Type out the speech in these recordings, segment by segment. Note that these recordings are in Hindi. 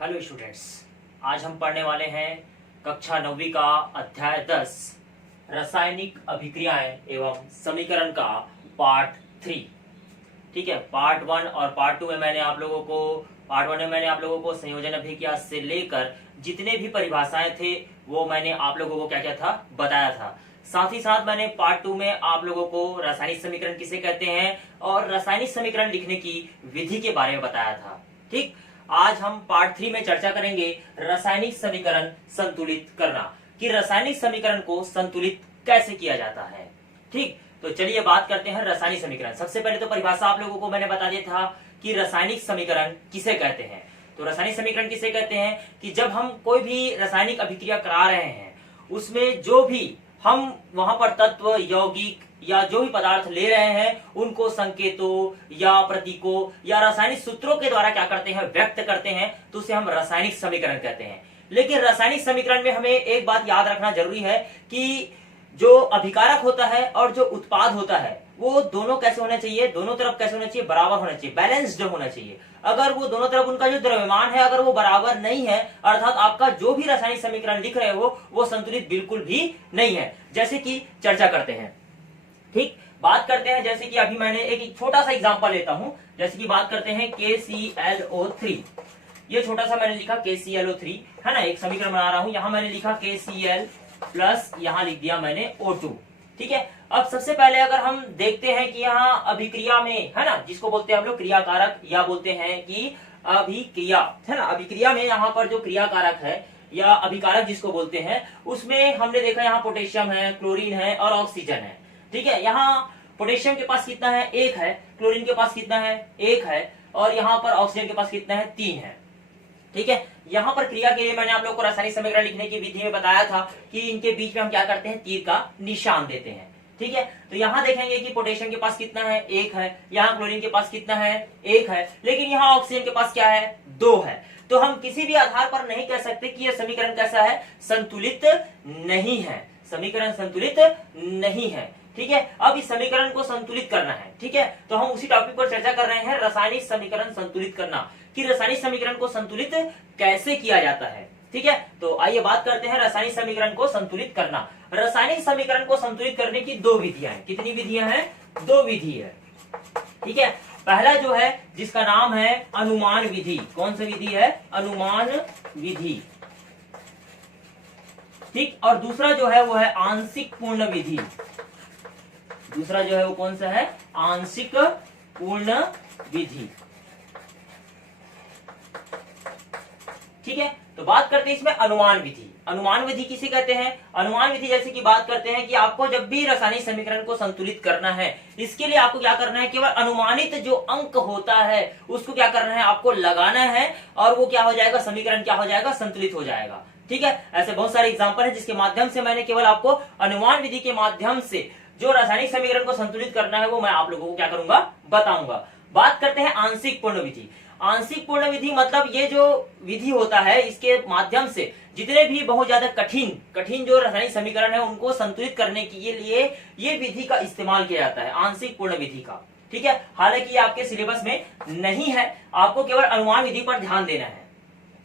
हेलो स्टूडेंट्स, आज हम पढ़ने वाले हैं कक्षा 9वीं का अध्याय 10 रासायनिक अभिक्रियाएं एवं समीकरण का पार्ट 3। ठीक है, पार्ट 1 और पार्ट 2 में मैंने आप लोगों को संयोजन अभिक्रिया से लेकर जितने भी परिभाषाएं थे वो मैंने आप लोगों को क्या क्या था बताया था। साथ ही साथ मैंने पार्ट 2 में आप लोगों को रासायनिक समीकरण किसे कहते हैं और रासायनिक समीकरण लिखने की विधि के बारे में बताया था। ठीक, आज हम पार्ट 3 में चर्चा करेंगे रासायनिक समीकरण संतुलित करना, कि रासायनिक समीकरण को संतुलित कैसे किया जाता है। ठीक, तो चलिए बात करते हैं रासायनिक समीकरण। सबसे पहले तो परिभाषा आप लोगों को मैंने बता दिया था कि रासायनिक समीकरण किसे कहते हैं। तो रासायनिक समीकरण किसे कहते हैं कि जब हम कोई भी रासायनिक अभिक्रिया करा रहे हैं उसमें जो भी हम वहां पर तत्व, यौगिक या जो भी पदार्थ ले रहे हैं उनको संकेतों या प्रतीकों या रासायनिक सूत्रों के द्वारा क्या करते हैं, व्यक्त करते हैं, तो उसे हम रासायनिक समीकरण कहते हैं। लेकिन रासायनिक समीकरण में हमें एक बात याद रखना जरूरी है कि जो अभिकारक होता है और जो उत्पाद होता है वो दोनों कैसे होना चाहिए, दोनों तरफ कैसे होना चाहिए, बराबर होना चाहिए, बैलेंस्ड होना चाहिए। अगर वो दोनों तरफ उनका जो द्रव्यमान है अगर वो बराबर नहीं है, अर्थात आपका जो भी रासायनिक समीकरण लिख रहे हो वो संतुलित बिल्कुल भी नहीं है। जैसे कि चर्चा करते हैं, ठीक, बात करते हैं, जैसे कि अभी मैंने एक छोटा सा एग्जांपल लेता हूं। जैसे कि बात करते हैं KClO3। ये छोटा सा मैंने लिखा KClO3 है ना, एक समीकरण बना रहा हूं। यहां मैंने लिखा KCl प्लस यहां लिख दिया मैंने O2। ठीक है, अब सबसे पहले अगर हम देखते हैं कि यहाँ अभिक्रिया में है ना, जिसको बोलते हैं हम लोग क्रियाकारक या बोलते हैं कि अभिक्रिया है ना, अभिक्रिया में यहाँ पर जो क्रियाकारक है या अभिकारक जिसको बोलते हैं उसमें हमने देखा यहाँ पोटेशियम है, क्लोरीन है और ऑक्सीजन है। ठीक है, यहाँ पोटेशियम के पास कितना है, 1 है, क्लोरीन के पास कितना है, 1 है, और यहाँ पर ऑक्सीजन के पास कितना है, 3 है। ठीक है, यहाँ पर क्रिया के लिए मैंने आप लोग को रासायनिक समीकरण लिखने की विधि में बताया था कि इनके बीच में हम क्या करते हैं, तीर का निशान देते हैं। ठीक है, तो यहाँ देखेंगे कि पोटेशियम के पास कितना है, 1 है, यहाँ क्लोरीन के पास कितना है, 1 है, लेकिन यहाँ ऑक्सीजन के पास क्या है, 2 है। तो हम किसी भी आधार पर नहीं कह सकते कि यह समीकरण कैसा है, संतुलित नहीं है, समीकरण संतुलित नहीं है। ठीक है, अब इस समीकरण को संतुलित करना है। ठीक है, तो हम उसी टॉपिक पर चर्चा कर रहे हैं, रासायनिक समीकरण संतुलित करना, कि रासायनिक समीकरण को संतुलित कैसे किया जाता है। ठीक है, तो आइए बात करते हैं रासायनिक समीकरण को संतुलित करना। रासायनिक समीकरण को संतुलित करने की 2 विधियां हैं। कितनी विधियां हैं, 2 विधि है। ठीक है, पहला जो है जिसका नाम है अनुमान विधि। कौन सी विधि है, अनुमान विधि। ठीक, और दूसरा जो है वो है आंशिक पूर्ण विधि। दूसरा जो है वो कौन सा है, आंशिक पूर्ण विधि। ठीक है, तो बात करते हैं इसमें अनुमान विधि। अनुमान विधि किसे कहते हैं, अनुमान विधि जैसे कि बात करते हैं कि आपको जब भी रासायनिक समीकरण को संतुलित करना है, इसके लिए आपको क्या करना है, केवल अनुमानित जो अंक होता है उसको क्या करना है, आपको लगाना है, और वो क्या हो जाएगा, समीकरण क्या हो जाएगा, संतुलित हो जाएगा। ठीक है, ऐसे बहुत सारे एग्जाम्पल है जिसके माध्यम से मैंने केवल आपको अनुमान विधि के माध्यम से जो रासायनिक समीकरण को संतुलित करना है वो मैं आप लोगों को क्या करूंगा, बताऊंगा। बात करते हैं आंशिक पूर्ण विधि। आंशिक पूर्ण विधि मतलब ये जो विधि होता है इसके माध्यम से जितने भी बहुत ज्यादा कठिन जो रासायनिक समीकरण है उनको संतुलित करने के लिए ये विधि का इस्तेमाल किया जाता है, आंशिक पूर्ण विधि का। ठीक है, हालांकि ये आपके सिलेबस में नहीं है, आपको केवल अनुमान विधि पर ध्यान देना है।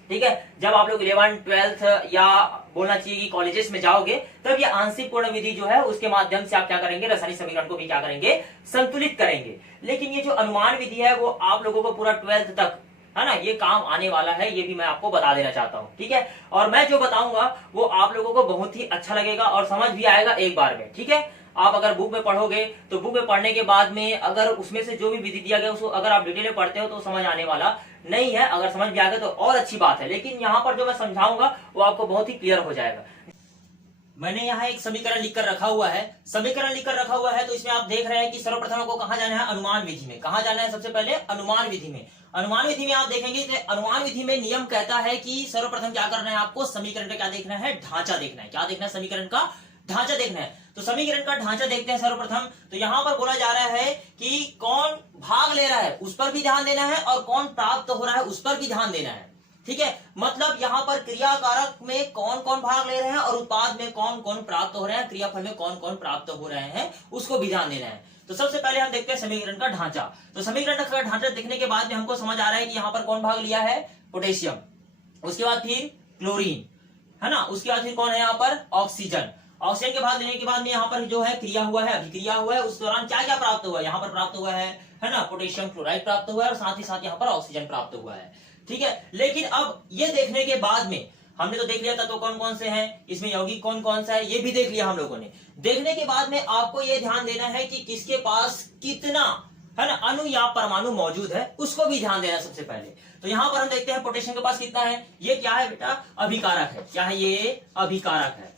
ठीक है, जब आप लोग 11th 12th या बोलना चाहिए कि कॉलेजेस में जाओगे तब ये आंशिक पूर्ण विधि जो है उसके माध्यम से आप क्या करेंगे, रासायनिक समीकरण को भी क्या करेंगे, संतुलित करेंगे। लेकिन ये जो अनुमान विधि है वो आप लोगों को पूरा 12th तक है ना ये काम आने वाला है, ये भी मैं आपको बता देना चाहता हूँ। ठीक है, और मैं जो बताऊंगा वो आप लोगों को बहुत ही अच्छा लगेगा और समझ भी आएगा एक बार में। ठीक है, आप अगर बुक में पढ़ोगे तो बुक में पढ़ने के बाद में अगर उसमें से जो भी विधि दिया गया उसको अगर आप डिटेल में पढ़ते हो तो समझ आने वाला नहीं है। अगर समझ भी आ गया तो और अच्छी बात है, लेकिन यहाँ पर जो मैं समझाऊंगा वो आपको बहुत ही क्लियर हो जाएगा। मैंने यहाँ एक समीकरण लिखकर रखा हुआ है, तो इसमें आप देख रहे हैं कि सर्वप्रथम आपको कहाँ जाना है, अनुमान विधि में। कहाँ जाना है, सबसे पहले अनुमान विधि में। अनुमान विधि में आप देखेंगे तो अनुमान विधि में नियम कहता है कि सर्वप्रथम क्या करना है, आपको समीकरण का क्या देखना है, ढांचा देखना है। क्या देखना है, समीकरण का ढांचा देखना है। तो समीकरण का ढांचा देखते हैं सर्वप्रथम। तो यहाँ पर बोला जा रहा है कि कौन भाग ले रहा है उस पर भी ध्यान देना है और कौन प्राप्त हो रहा है उस पर भी ध्यान देना है। ठीक है, मतलब यहाँ पर क्रियाकारक में कौन कौन भाग ले रहे हैं और उत्पाद में कौन कौन प्राप्त हो रहे हैं, क्रियाफल में कौन कौन प्राप्त हो रहे हैं, उसको भी ध्यान देना है। तो सबसे पहले हम देखते हैं समीकरण का ढांचा। तो समीकरण का ढांचा देखने के बाद में हमको समझ आ रहा है कि यहाँ पर कौन भाग लिया है, पोटेशियम। उसके बाद फिर क्लोरीन, है ना, उसके बाद फिर कौन है यहाँ पर, ऑक्सीजन। ऑक्सीजन के बाद लेने के बाद में यहाँ पर जो है क्रिया हुआ है, अभिक्रिया हुआ है, उस दौरान क्या क्या प्राप्त हुआ है, यहाँ पर प्राप्त हुआ है ना, पोटेशियम क्लोराइड प्राप्त हुआ है और साथ ही साथ यहाँ पर ऑक्सीजन प्राप्त हुआ है। ठीक है, लेकिन अब ये देखने के बाद में हमने तो देख लिया तत्व कौन कौन से हैं, इसमें यौगिक कौन कौन सा है, ये भी देख लिया हम लोगों ने। देखने के बाद में आपको ये ध्यान देना है कि किसके पास कितना, है ना, अणु या परमाणु मौजूद है, उसको भी ध्यान देना सबसे पहले। तो यहाँ पर हम देखते हैं पोटेशियम के पास कितना है, ये क्या है बेटा, अभिकारक है। क्या है ये, अभिकारक है।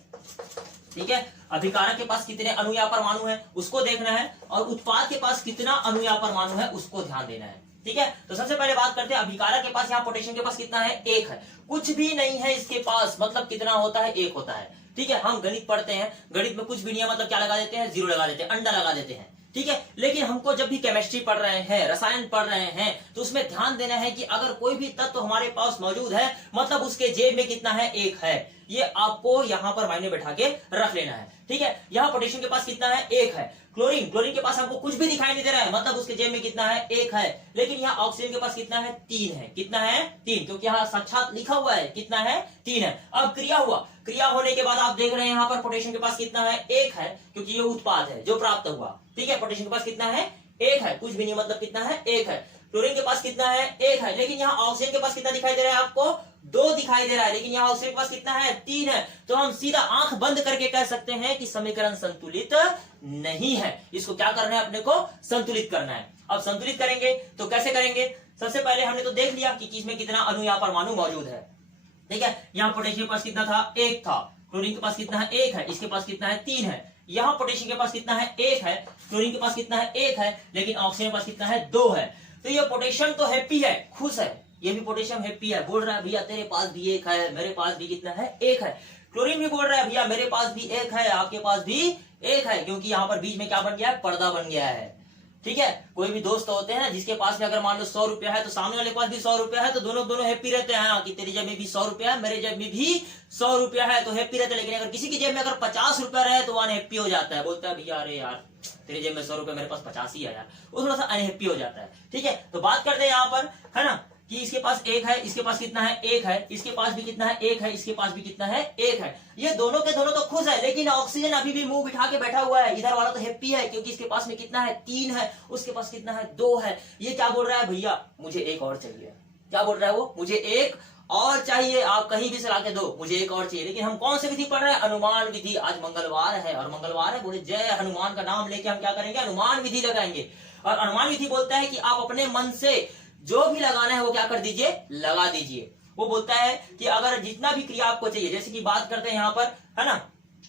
ठीक है, अभिकारक के पास कितने अणु या परमाणु है उसको देखना है, और उत्पाद के पास कितना अणु या परमाणु है उसको ध्यान देना है। ठीक है, तो सबसे पहले बात करते हैं अभिकारक के पास, यहाँ पोटेशियम के पास कितना है, 1 है। कुछ भी नहीं है इसके पास, मतलब कितना होता है, 1 होता है। ठीक है, हम गणित पढ़ते हैं, गणित में कुछ भी नहीं है, मतलब क्या लगा देते हैं, 0 लगा देते हैं, अंडा लगा देते हैं। ठीक है, लेकिन हमको जब भी केमिस्ट्री पढ़ रहे हैं, रसायन पढ़ रहे हैं, तो उसमें ध्यान देना है कि अगर कोई भी तत्व हमारे पास मौजूद है, मतलब उसके जेब में कितना है, 1 है। ये आपको यहाँ पर मायने बैठा के रख लेना है। ठीक है, यहाँ पोटेशियम के पास कितना है, 1 है। क्लोरीन, क्लोरीन के पास हमको कुछ भी दिखाई नहीं दे रहा है, मतलब उसके जेब में कितना है, 1 है। लेकिन यहाँ ऑक्सीजन के पास कितना है, 3 है। कितना है, 3, क्योंकि यहाँ साक्षात लिखा हुआ है कितना है, 3 है। अब क्रिया हुआ, क्रिया होने के बाद आप देख रहे हैं यहाँ पर पोटेशियम के पास कितना है, 1 है, क्योंकि ये उत्पाद है जो प्राप्त हुआ। ठीक है, पोटेशियम के पास कितना है, 1 है, कुछ भी नहीं, मतलब कितना है, 1 है। क्लोरीन के पास कितना है, 1 है। लेकिन यहाँ ऑक्सीजन के पास कितना दिखाई दे रहा है आपको, 2 दिखाई दे रहा है, लेकिन यहाँ ऑक्सीजन के पास कितना है, 3 है। तो हम सीधा आंख बंद करके कह सकते हैं कि समीकरण संतुलित नहीं है। इसको क्या करना है, अपने को संतुलित करना है। अब संतुलित करेंगे तो कैसे करेंगे, सबसे पहले हमने तो देख लिया कि किसमें कितना अणु या परमाणु मौजूद है। ठीक है, यहाँ पोटेशियम के पास कितना था, 1 था। क्लोरीन के पास कितना है, 1 है। इसके पास कितना है, 3 है। यहाँ पोटेशियम के पास कितना है, 1 है। क्लोरीन के पास कितना है, 1 है। लेकिन ऑक्सीजन के पास कितना है, 2 है। तो ये पोटेशियम तो हैप्पी है, खुश है, ये भी पोटेशियम हैप्पी है, बोल रहा है भैया तेरे पास भी 1 है, मेरे पास भी कितना है, 1 है। क्लोरीन भी बोल रहा है भैया मेरे पास भी 1 है, आपके पास भी 1 है, क्योंकि यहाँ पर बीच में क्या बन गया है, पर्दा बन गया है। ठीक है, कोई भी दोस्त होते हैं जिसके पास में अगर मान लो 100 रुपया है, तो सामने वाले के पास भी 100 रुपया है, तो दोनों हैप्पी रहते हैं कि तेरी जेब में भी 100 रुपया है, मेरे जेब में भी 100 रुपया है, तो हैप्पी रहते हैं। लेकिन अगर किसी की जेब में अगर 50 रुपया रहे तो वो अनहैप्पी हो जाता है, बोलता है भैया अरे यार तेरी जेब में 100 रुपया, मेरे पास 50 ही है यार, वो थोड़ा सा अनहैप्पी हो जाता है। ठीक है, तो बात करते हैं यहाँ पर, है ना, कि इसके पास 1 है, इसके पास कितना है, 1 है, इसके पास भी कितना है, 1 है, इसके पास भी कितना है, 1 है। ये दोनों के दोनों तो खुश है, लेकिन ऑक्सीजन अभी भी मुंह बिठा के बैठा हुआ है। इधर वाला तो हैप्पी है क्योंकि इसके पास में कितना है, 3 है, उसके पास कितना है, 2 है। ये क्या बोल रहा है, भैया मुझे 1 और चाहिए। क्या बोल रहा है वो, मुझे 1 और चाहिए, आप कहीं भी से लाके दो, मुझे 1 और चाहिए। लेकिन हम कौन सी विधि पढ़ रहे हैं, अनुमान विधि। आज मंगलवार है और मंगलवार है, बोले जय हनुमान का नाम लेके हम क्या करेंगे, अनुमान विधि लगाएंगे। और अनुमान विधि बोलता है कि आप अपने मन से जो भी लगाना है वो क्या कर दीजिए, लगा दीजिए। वो बोलता है कि अगर जितना भी क्रिया आपको चाहिए, जैसे कि बात करते हैं यहाँ पर, है ना,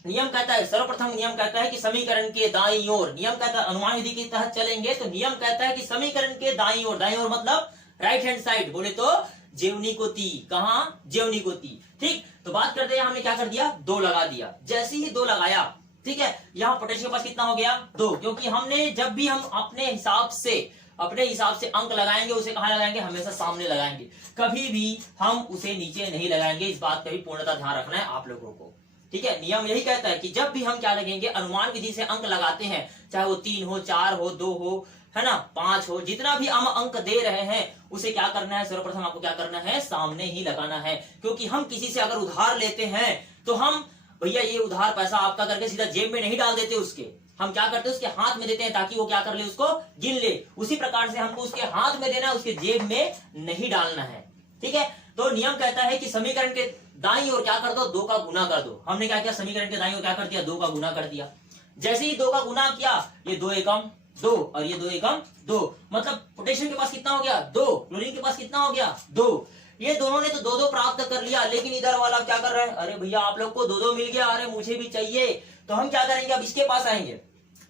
नियम कहता है, सर्वप्रथम नियम कहता है कि समीकरण के दाईं ओर, नियम कहता है अनुमान विधि के तहत चलेंगे तो नियम कहता है कि समीकरण के दाईं ओर, दाईं ओर मतलब राइट हैंड साइड, बोले तो जेवनी को ती, कहा, जेवनी को ती। ठीक, तो बात करते हैं, हमने क्या कर दिया, 2 लगा दिया। जैसे ही 2 लगाया, ठीक है, यहाँ पोटेशियम के पास कितना हो गया, 2, क्योंकि हमने जब भी हम अपने हिसाब से अंक लगाएंगे, उसे कहां लगाएंगे, हमेशा सामने लगाएंगे, कभी भी हम उसे नीचे नहीं लगाएंगे। इस बात का भी पूर्णतः ध्यान रखना है आप लोगों को। ठीक है, नियम यही कहता है कि जब भी हम क्या लगेंगे, अनुमान विधि से अंक लगाते हैं, चाहे वो 3 हो, 4 हो, 2 हो, है ना, 5 हो, जितना भी हम अंक दे रहे हैं उसे क्या करना है, सर्वप्रथम आपको क्या करना है, सामने ही लगाना है। क्योंकि हम किसी से अगर उधार लेते हैं तो हम भैया ये उधार पैसा आपका करके सीधा जेब में नहीं डाल देते, उसके हम क्या करते हैं, उसके हाथ में देते हैं ताकि वो क्या कर ले, उसको गिन ले। उसी प्रकार से हमको उसके हाथ में देना है, उसके जेब में नहीं डालना है। ठीक है, तो नियम कहता है कि समीकरण के दाईं ओर क्या कर दो, 2 का गुना कर दो। हमने क्या किया, समीकरण के दाईं ओर क्या कर दिया, 2 का गुना कर दिया। जैसे ही 2 का गुना किया, ये 2 एकम 2 और ये 2 एकम 2, मतलब पोटेशियम के पास कितना हो गया, 2, क्लोरीन के पास कितना हो गया, 2। ये दोनों ने तो 2-2 प्राप्त कर लिया, लेकिन इधर वाला क्या कर रहा है, अरे भैया आप लोग को 2-2 मिल गया, अरे मुझे भी चाहिए। तो हम क्या करेंगे, अब इसके पास आएंगे,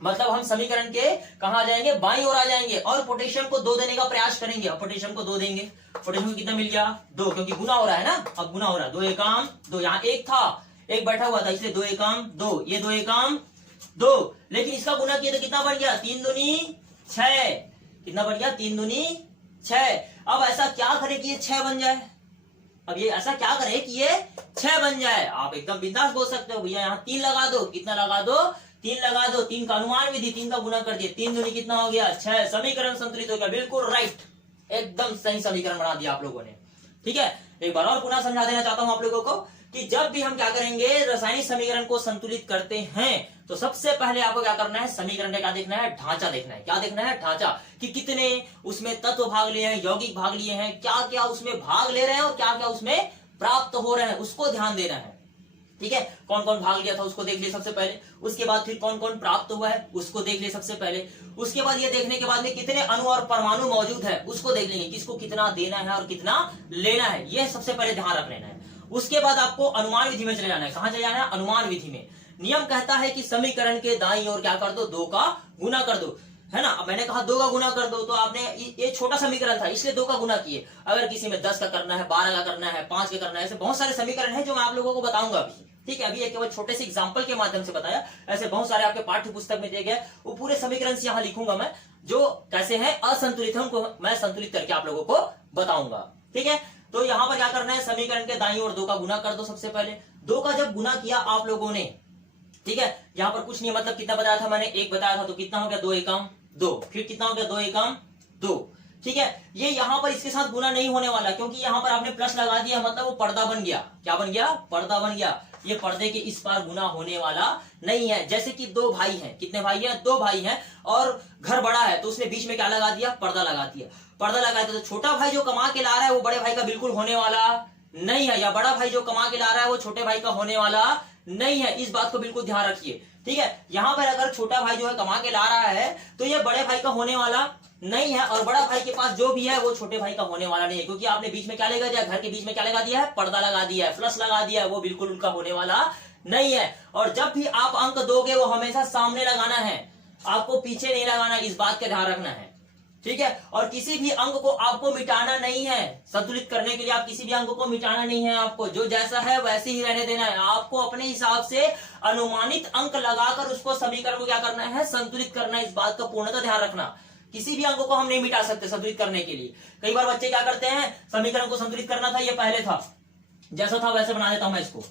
मतलब हम समीकरण के कहां जाएंगे, बाईं ओर आ जाएंगे और पोटेशियम को 2 देने का प्रयास करेंगे। और पोटेशियम को 2 देंगे, पोटेशियम को कितना मिल गया, 2, क्योंकि गुना हो रहा है ना, अब गुना हो रहा है, 2 एकम 2, यहाँ 1 था, 1 बैठा हुआ था, इसलिए 2 एकम 2, ये 2 एकम 2, लेकिन इसका गुना किया तो कितना बन गया, 3 दूनी 6, कितना बन गया, 3 दूनी 6। अब ऐसा क्या करे कि ये 6 बन जाए, अब ये ऐसा क्या करे कि ये 6 बन जाए। आप एकदम बिंदास बोल सकते हो भैया यहाँ 3 लगा दो, कितना लगा दो, 3 लगा दो, 3 का अनुमान विधि, 3 का गुना कर दिया, 3 दूनी कितना हो गया, 6। समीकरण संतुलित हो गया, बिल्कुल राइट, एकदम सही समीकरण बना दिया आप लोगों ने। ठीक है, एक बार और पुनः समझा देना चाहता हूं आप लोगों को कि जब भी हम क्या करेंगे, रासायनिक समीकरण को संतुलित करते हैं तो सबसे पहले आपको क्या करना है, समीकरण का क्या देखना है, ढांचा देखना है। क्या देखना है, ढांचा, कि कितने उसमें तत्व भाग लिए हैं, यौगिक भाग लिए हैं, क्या क्या उसमें भाग ले रहे हैं और क्या क्या उसमें प्राप्त हो रहे हैं, उसको ध्यान देना है। ठीक है, कौन कौन भाग लिया था उसको देख लिए सबसे पहले, उसके बाद फिर कौन कौन प्राप्त हुआ है उसको देख लिए सबसे पहले, उसके बाद ये देखने के बाद में कितने अणु और परमाणु मौजूद है उसको देख लेंगे, किसको कितना देना है और कितना लेना है, ये सबसे पहले ध्यान रख लेना है। उसके बाद आपको अनुमान विधि में चले जाना है। कहां चले जाना है, अनुमान विधि में। नियम कहता है कि समीकरण के दाईं ओर क्या कर दो, 2 का गुना कर दो, है ना। अब मैंने कहा 2 का गुना कर दो, तो आपने ये छोटा समीकरण था इसलिए 2 का गुना किए। अगर किसी में 10 का करना है, 12 का करना है, 5 का करना है, ऐसे बहुत सारे समीकरण है जो मैं आप लोगों को बताऊंगा अभी। ठीक है, अभी एक केवल छोटे से एग्जांपल के माध्यम से बताया, ऐसे बहुत सारे आपके पाठ्य पुस्तक में दिए गए, वो पूरे समीकरण से यहाँ लिखूंगा मैं, जो कैसे हैं असंतुलित है उनको मैं संतुलित करके आप लोगों को बताऊंगा। ठीक है, तो यहाँ पर क्या करना है, समीकरण के दाईं ओर 2 का गुना कर दो सबसे पहले। 2 का जब गुना किया आप लोगों ने, ठीक है, यहाँ पर कुछ नहीं, मतलब कितना बताया था मैंने, 1 बताया था, तो कितना हो गया, 2 एकम 2, फिर कितना हो गया, 2 एकम 2। ठीक है, ये यहाँ पर इसके साथ गुना नहीं होने वाला, क्योंकि यहाँ पर आपने प्लस लगा दिया, मतलब वो पर्दा बन गया। क्या बन गया, पर्दा बन गया। ये पर्दे के इस पार गुना होने वाला नहीं है। जैसे कि 2 भाई हैं, कितने भाई हैं, 2 भाई हैं, और घर बड़ा है तो उसने बीच में क्या लगा दिया, पर्दा लगा दिया। पर्दा लगा दिया तो छोटा भाई जो कमा के ला रहा है वो बड़े भाई का बिल्कुल होने वाला नहीं है, या बड़ा भाई जो कमा के ला रहा है वो छोटे भाई का होने वाला नहीं है। इस बात को बिल्कुल ध्यान रखिए। ठीक है, यहाँ पर अगर छोटा भाई जो है कमा के ला रहा है तो ये बड़े भाई का होने वाला नहीं है, और बड़ा भाई के पास जो भी है वो छोटे भाई का होने वाला नहीं है, क्योंकि आपने बीच में क्या लगा दिया, घर के बीच में क्या लगा दिया है, पर्दा लगा दिया है, प्लस लगा दिया है, वो बिल्कुल उनका होने वाला नहीं है। और जब भी आप अंक दोगे वो हमेशा सामने लगाना है, आपको पीछे नहीं लगाना, इस बात का ध्यान रखना है। ठीक है, और किसी भी अंक को आपको मिटाना नहीं है, संतुलित करने के लिए आप किसी भी अंक को मिटाना नहीं है, आपको जो जैसा है वैसे ही रहने देना है। आपको अपने हिसाब से अनुमानित अंक लगाकर उसको समीकरण को क्या करना है, संतुलित करना है। इस बात का पूर्णतः ध्यान रखना, किसी भी अंक को हम नहीं मिटा सकते संतुलित करने के लिए। कई बार बच्चे क्या करते हैं, समीकरण को संतुलित करना था, ये पहले था, जैसा था वैसे बना देता हूं मैं इसको।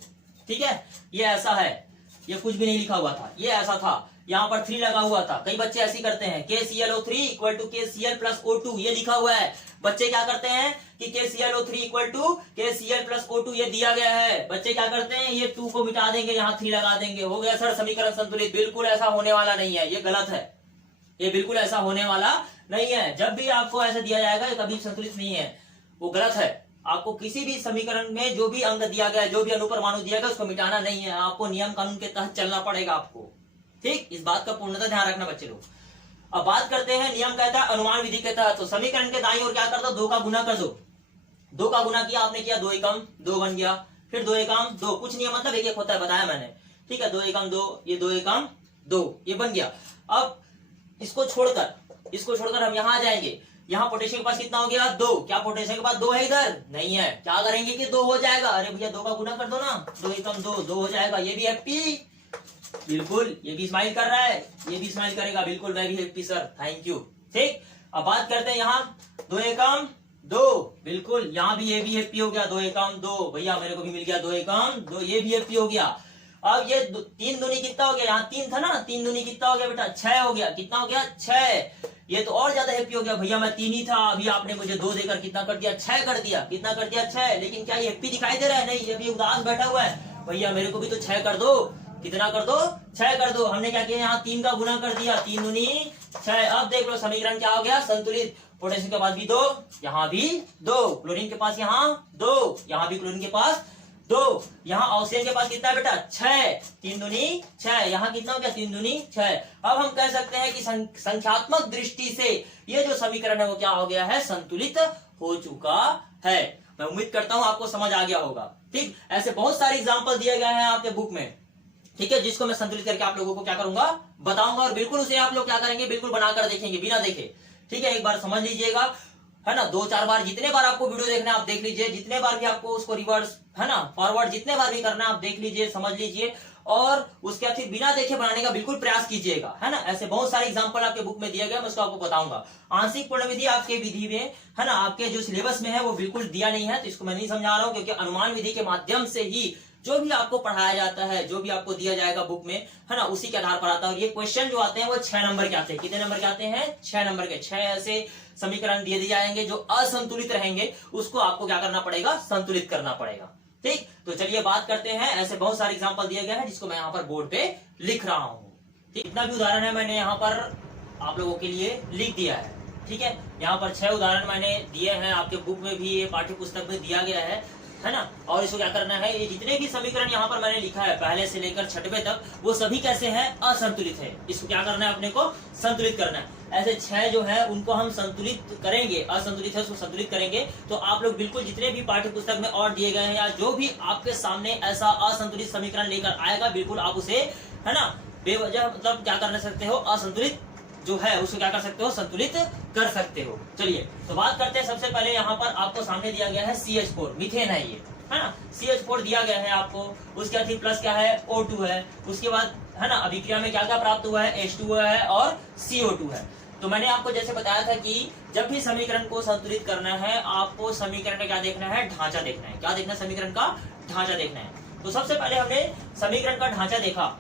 ठीक है, ये ऐसा है, ये कुछ भी नहीं लिखा हुआ था, ये ऐसा था, यहाँ पर 3 लगा हुआ था। कई बच्चे ऐसे करते हैं, KClO3 equal to KCl plus O2, ये लिखा हुआ है। बच्चे क्या करते हैं कि KClO3 equal to KCl plus O2 ये दिया गया है, बच्चे क्या करते हैं, ये 2 को मिटा देंगे, यहाँ 3 लगा देंगे, हो गया सर समीकरण संतुलित। बिल्कुल ऐसा होने वाला नहीं है, ये गलत है, ये बिल्कुल ऐसा होने वाला नहीं है। जब भी आपको ऐसा दिया जाएगा ये कभी संतुलित नहीं है, वो गलत है। आपको किसी भी समीकरण में जो भी अंक दिया गया है, जो भी अनुपरमाणु दिया गया, उसको मिटाना नहीं है, आपको नियम कानून के तहत चलना पड़ेगा आपको। ठीक, इस बात का पूर्णतः ध्यान रखना बच्चे लोग। अब बात करते हैं, नियम कहता है अनुमान विधि के तहत, तो समीकरण के दाईं ओर क्या कर दो, 2 का गुना कर दो। 2 का गुना किया आपने, किया 2 एकम 2 बन गया, फिर 2 एकम 2, कुछ नहीं है, मतलब एक एक होता है, बताया मैंने। ठीक है, 2 एकम 2, ये 2 एकम 2, ये बन गया। अब इसको छोड़कर हम यहाँ आ जाएंगे। यहाँ पोटेशियम के पास कितना हो गया, 2। क्या पोटेशियम के पास 2 है, इधर नहीं है। क्या करेंगे कि 2 हो जाएगा, अरे भैया 2 का गुना कर दो ना, 2 एकम 2, 2 हो जाएगा। ये भी हैप्पी, बिल्कुल, ये भी स्माइल कर रहा है, ये भी स्माइल करेगा, बिल्कुल मैं भी हैप्पी सर, थैंक यू। ठीक, अब बात करते हैं यहाँ 2 एकम 2, बिल्कुल, यहाँ भी ये भी हैप्पी हो गया, 2 एकम 2, भैया मेरे को भी मिल गया 2 एकम 2, ये भी हैप्पी हो गया। अब ये 3 दूनी कितना हो गया, यहाँ 3 था ना, 3 दूनी कितना हो गया बेटा, 6 हो गया। कितना हो गया, 6। ये तो और ज्यादा हैप्पी हो गया, भैया मैं 3 ही था, अभी आपने मुझे 2 देकर कितना कर दिया, 6 कर दिया। कितना कर दिया, 6। लेकिन क्या ये हैप्पी दिखाई दे रहा है, नहीं, ये भी उदास बैठा हुआ है, भैया मेरे को भी तो 6 कर दो। कितना कर दो, 6 कर दो। हमने क्या किया, यहाँ 3 का गुना कर दिया, 3 दूनी 6। अब देख लो समीकरण क्या हो गया, संतुलित। पोटेशियम के पास भी 2, यहाँ भी 2, क्लोरीन के पास यहाँ 2, यहाँ भी क्लोरीन के पास 2, यहाँ ऑक्सीजन के पास कितना है बेटा, 6। 3 दूनी 6, यहाँ कितना हो गया, 3 दूनी 6। अब हम कह सकते हैं कि संख्यात्मक दृष्टि से ये जो समीकरण है वो क्या हो गया है, संतुलित हो चुका है। मैं उम्मीद करता हूं आपको समझ आ गया होगा। ठीक, ऐसे बहुत सारे एग्जाम्पल दिए गए हैं आपके बुक में, ठीक है, जिसको मैं संतुलित करके आप लोगों को क्या करूंगा, बताऊंगा, और बिल्कुल उसे आप लोग क्या करेंगे, बिल्कुल बनाकर देखेंगे बिना देखे। ठीक है, एक बार समझ लीजिएगा, है ना, 2-4 बार, जितने बार आपको वीडियो देखना है आप देख लीजिए, जितने बार भी आपको उसको रिवर्स, है ना, फॉरवर्ड जितने बार भी करना है आप देख लीजिए, समझ लीजिए, और उसके बाद फिर बिना देखे बनाने का बिल्कुल प्रयास कीजिएगा, है ना। ऐसे बहुत सारे एग्जांपल आपके बुक में दिया गया, मैं उसको आपको बताऊंगा। आंशिक पूर्ण विधि आपके विधि में, है ना, आपके जो सिलेबस में है वो बिल्कुल दिया नहीं है, तो इसको मैं नहीं समझा रहा हूं, क्योंकि अनुमान विधि के माध्यम से ही जो भी आपको पढ़ाया जाता है, जो भी आपको दिया जाएगा बुक में, है ना, उसी के आधार पर आता है। और ये क्वेश्चन जो आते हैं वो 6 नंबर के आते हैं। कितने नंबर के आते हैं? 6 नंबर के। 6 ऐसे समीकरण दिए जाएंगे जो असंतुलित रहेंगे, उसको आपको क्या करना पड़ेगा? संतुलित करना पड़ेगा। ठीक, तो चलिए बात करते हैं। ऐसे बहुत सारे एग्जाम्पल दिए गए हैं जिसको मैं यहाँ पर बोर्ड पे लिख रहा हूँ। ठीक, इतना भी उदाहरण है मैंने यहाँ पर आप लोगों के लिए लिख दिया है। ठीक है, यहाँ पर 6 उदाहरण मैंने दिए हैं, आपके बुक में भी, ये पाठ्य पुस्तक में दिया गया है ना। और इसको क्या करना है, ये जितने भी समीकरण यहाँ पर मैंने लिखा है पहले से लेकर 6वें तक, वो सभी कैसे हैं? असंतुलित है। इसको क्या करना है? अपने को संतुलित करना है। ऐसे 6 जो है उनको हम संतुलित करेंगे, असंतुलित है उसको संतुलित करेंगे। तो आप लोग बिल्कुल जितने भी पाठ्य पुस्तक में और दिए गए हैं, या जो भी आपके सामने ऐसा असंतुलित समीकरण लेकर आएगा, बिल्कुल आप उसे, है ना, बेवजह मतलब क्या कर सकते हो? असंतुलित जो है उसको क्या कर सकते हो? संतुलित कर सकते हो। चलिए तो बात करते हैं। सबसे पहले यहाँ पर आपको सामने दिया गया है CH4, मीथेन है ये, है ना। CH4 दिया गया है आपको, उसके बाद प्लस क्या है? O2 है। उसके बाद, है ना, अभिक्रिया में क्या क्या प्राप्त हुआ है? H2 है और CO2 है। तो मैंने आपको जैसे बताया था कि जब भी समीकरण को संतुलित करना है, आपको समीकरण का क्या देखना है? ढांचा देखना है। क्या देखना है? समीकरण का ढांचा देखना है। तो सबसे पहले हमने समीकरण का ढांचा देखा।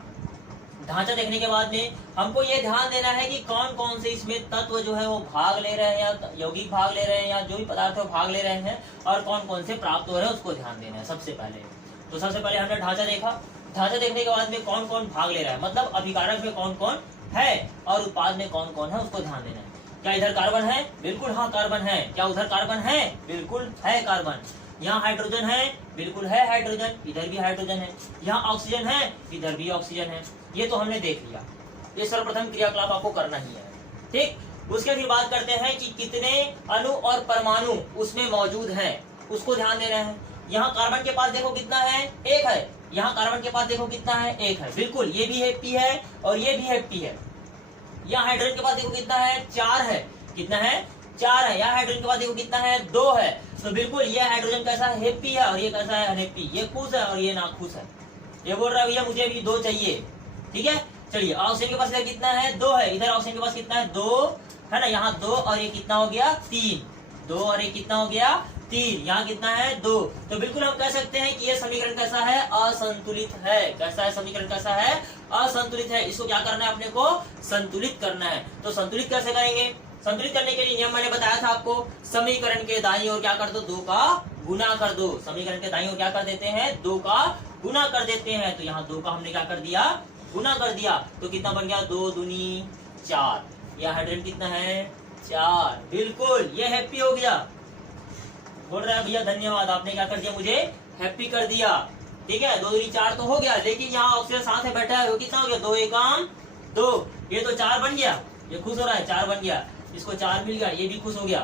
ढांचा देखने के बाद में हमको ये ध्यान देना है कि कौन कौन से इसमें तत्व जो है वो भाग ले रहे हैं, या यौगिक भाग ले रहे हैं, या जो भी पदार्थ भाग ले रहे हैं, और कौन कौन से प्राप्त हो रहे हैं उसको ध्यान देना है सबसे पहले। तो सबसे पहले हमने ढांचा देखा। ढांचा देखने के बाद में कौन कौन भाग ले रहा है, मतलब अभिकारक में कौन कौन है और उत्पाद में कौन कौन है, उसको ध्यान देना है। क्या इधर कार्बन है? बिल्कुल हाँ कार्बन है। क्या उधर कार्बन है? बिल्कुल है कार्बन। यहाँ हाइड्रोजन है? बिल्कुल है हाइड्रोजन। इधर भी हाइड्रोजन है। यहाँ ऑक्सीजन है? इधर भी ऑक्सीजन है। ये तो हमने देख लिया। ये सर्वप्रथम क्रियाकलाप आपको करना ही है। ठीक, उसके फिर बात करते हैं कि कितने अणु और परमाणु उसमें मौजूद हैं, उसको ध्यान देना है। यहाँ कार्बन के पास देखो कितना है? 1 है। यहाँ कार्बन के पास देखो कितना है? 1 है। बिल्कुल, ये भी हैप्पी है और ये भी हैप्पी है। यहाँ हाइड्रोजन के पास देखो कितना है? 4 है। कितना है? 4 है। यहाँ हाइड्रोजन के पास देखो कितना है? 2 है। तो बिल्कुल ये हाइड्रोजन कैसा है? हैप्पी है, और ये कैसा है? अनहैप्पी। ये खुश है और ये नाखुश है। ये बोल रहा है भैया मुझे भी 2 चाहिए। ठीक है, चलिए ऑक्सीजन के पास इधर कितना है? 2 है। इधर ऑक्सीजन के पास कितना है? 2 है ना। यहाँ 2 और ये कितना हो गया? 3। 2 और ये कितना हो गया? 3। यहाँ कितना है? 2। तो बिल्कुल हम कह सकते हैं कि ये समीकरण कैसा है? असंतुलित है। कैसा है समीकरण? कैसा है? असंतुलित है। इसको क्या करना है? अपने को संतुलित करना है। तो संतुलित कैसे करेंगे? संतुलित करने के लिए नियम मैंने बताया था आपको। समीकरण के दाईं ओर क्या कर दो? 2 का गुना कर दो। समीकरण के दाईं ओर क्या कर देते हैं? 2 का गुना कर देते हैं। तो यहाँ 2 का हमने क्या कर दिया? गुना कर दिया। तो कितना बन गया? 2 दूनी 4। यह हाइड्रोजन कितना है? 4। बिल्कुल ये हैप्पी हो गया। बोल रहा है भैया धन्यवाद, आपने क्या कर दिया? मुझे हैप्पी कर दिया। ठीक है, 2 दूनी 4 तो हो गया, लेकिन यहाँ ऑक्सीजन साथ में बैठा है, वो कितना हो गया? 2 एकम 2। ये तो 4 बन गया। ये खुश हो रहा है, 4 बन गया। इसको 4 मिल गया, ये भी खुश हो गया।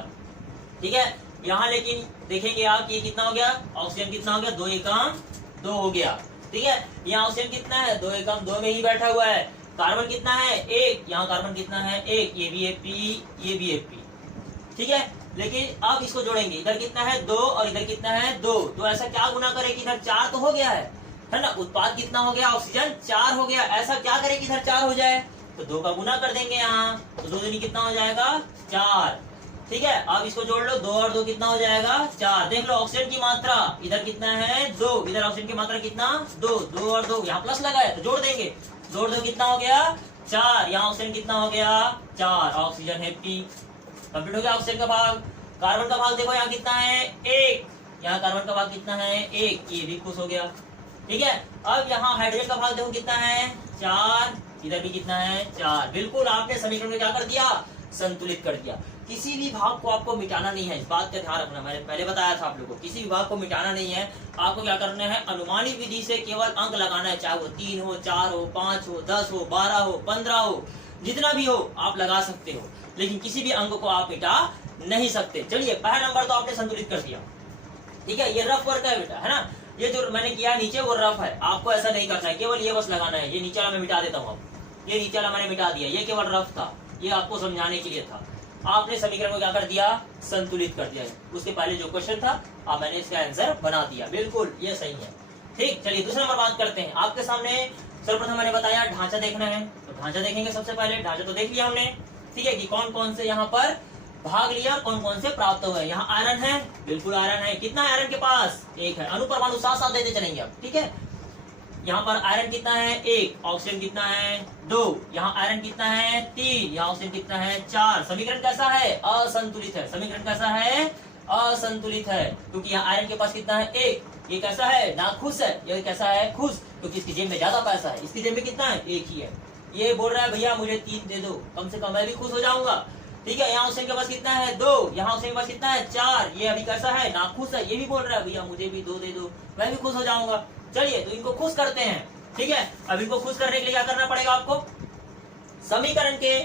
ठीक है, यहाँ लेकिन देखेंगे आप ये कितना हो गया? ऑक्सीजन कितना हो गया? 2 एकम 2 हो गया। ठीक है, यहाँ ऑक्सीजन कितना है? 2 एकम 2 में ही बैठा हुआ है। कार्बन कितना है? 1। यहाँ कार्बन कितना है? 1। ये भी हैप्पी, ये भी हैप्पी। ठीक है, लेकिन अब इसको जोड़ेंगे। इधर कितना है? 2 और इधर कितना है? 2। तो ऐसा क्या गुना करे कि इधर 4 तो हो गया है ना। उत्पाद कितना हो गया? ऑक्सीजन 4 हो गया। ऐसा क्या करे कि इधर 4 हो जाए? तो 2 का गुना कर देंगे यहाँ। तो 2 दूनी कितना हो जाएगा? 4। ठीक है, अब इसको जोड़ लो। 2 और 2 कितना हो जाएगा? 4। देख लो ऑक्सीजन की मात्रा इधर कितना है? 2। इधर ऑक्सीजन की मात्रा कितना? 2। 2 और 2 यहाँ प्लस लगा है तो जोड़ देंगे। जोड़ दो कितना हो गया? 4। यहाँ ऑक्सीजन कितना हो गया? 4। Oxygen happy. कंप्लीट हो गया ऑक्सीजन का भाग। कार्बन का भाग देखो यहाँ कितना है? 1। यहाँ कार्बन का भाग कितना है? 1। ये भी खुश हो गया। ठीक है, अब यहाँ हाइड्रोजन का भाग देखो कितना है? 4। इधर भी कितना है? 4। बिल्कुल आपने समीकरण में क्या कर दिया? संतुलित कर दिया। किसी भी भाग को आपको मिटाना नहीं है, इस बात का ध्यान रखना। मैंने पहले बताया था आप लोगों को, किसी भी भाग को मिटाना नहीं है। आपको क्या करना है? अनुमानित विधि से केवल अंक लगाना है, चाहे वो 3 हो, 4 हो, 5 हो, 10 हो, 12 हो, 15 हो, जितना भी हो आप लगा सकते हो, लेकिन किसी भी अंक को आप मिटा नहीं सकते। चलिए, पहला नंबर तो आपने संतुलित कर दिया। ठीक है, ये रफ वर्क है बेटा, है ना। ये जो मैंने किया नीचे वो रफ है, आपको ऐसा नहीं करना है, केवल ये बस लगाना है। ये नीचे वाला मैं मिटा देता हूँ। अब ये नीचे वाला मैंने मिटा दिया, ये केवल रफ था, ये आपको समझाने के लिए था। आपने समीकरण को क्या कर दिया? संतुलित कर दिया। उसके पहले जो क्वेश्चन था अब मैंने इसका आंसर बना दिया। बिल्कुल ये सही है। ठीक, चलिए दूसरा नंबर बात करते हैं। आपके सामने सर्वप्रथम मैंने बताया ढांचा देखना है, तो ढांचा देखेंगे। सबसे पहले ढांचा तो देख लिया हमने। ठीक है, कि कौन कौन से यहाँ पर भाग लिया, कौन कौन से प्राप्त हुए। यहाँ आयरन है, बिल्कुल आयरन है। कितना है आयरन के पास? 1 है। अणु परमाणु साथ साथ देते चलेंगे अब। ठीक है, यहाँ पर आयरन कितना है 1, ऑक्सीजन कितना है 2, यहाँ आयरन कितना है 3, यहाँ ऑक्सीजन कितना है 4। समीकरण कैसा है? असंतुलित है। समीकरण कैसा है? असंतुलित है, क्योंकि यहाँ आयरन के पास कितना है 1, ये कैसा है? ना खुश है। ये कैसा है? खुश, क्योंकि इसकी जेब में ज्यादा पैसा है। इसकी जेब में कितना है? 1 ही है। ये बोल रहा है भैया मुझे 3 दे दो, कम से कम मैं भी खुश हो जाऊंगा। ठीक है, यहाँ ऑक्सीजन के पास कितना है 2, यहाँ ऑक्सीजन के पास कितना है 4। ये अभी कैसा है? नाखुश है। ये भी बोल रहा है भैया मुझे भी 2 दे दो, मैं भी खुश हो जाऊंगा। चलिए तो इनको खुश करते हैं। ठीक है, अब इनको खुश करने के लिए क्या करना पड़ेगा आपको? समीकरण के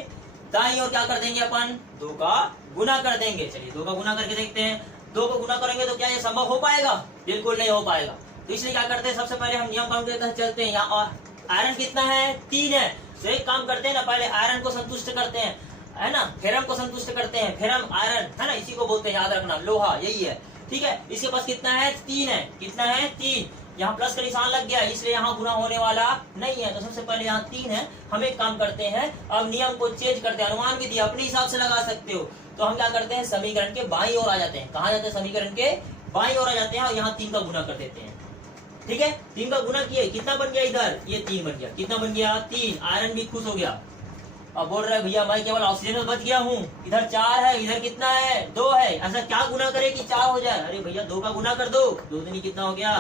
दाईं ओर क्या कर देंगे अपन? 2 का गुना कर देंगे। चलिए 2 का गुना करके देखते हैं। 2 को गुना करेंगे तो क्या ये संभव हो पाएगा? बिल्कुल नहीं हो पाएगा। तो इसलिए क्या करते हैं, सबसे पहले हम नियम कानून के तहत चलते हैं। यहाँ आयरन कितना है 3 है, तो एक काम करते हैं ना, पहले आयरन को संतुष्ट करते हैं, है ना, फेरम को संतुष्ट करते हैं। फेरम आयरन है ना, इसी को बोलते हैं, याद रखना, लोहा यही है। ठीक है, इसके पास कितना है 3 है। कितना है 3, यहाँ प्लस का निशान लग गया, इसलिए यहाँ गुना होने वाला नहीं है। तो सबसे पहले यहाँ 3 है। हम एक काम करते हैं, अब नियम को चेंज करते हैं। अनुमान विधि अपने हिसाब से लगा सकते हो। तो हम क्या करते हैं, समीकरण के बाईं ओर आ जाते हैं। कहाँ जाते हैं? समीकरण के बाईं ओर आ जाते हैं और यहाँ 3 का गुना कर देते हैं। ठीक है, 3 का गुना किया, कितना बन गया इधर? ये 3 बन गया। कितना बन गया? 3। आयरन भी खुश हो गया। अब बोल रहा है भैया मैं केवल ऑक्सीजन में बच गया हूँ, इधर 4 है, इधर कितना है 2 है, ऐसा क्या गुना करे कि 4 हो जाए? अरे भैया 2 का गुना कर दो, 2 दूनी कितना हो गया?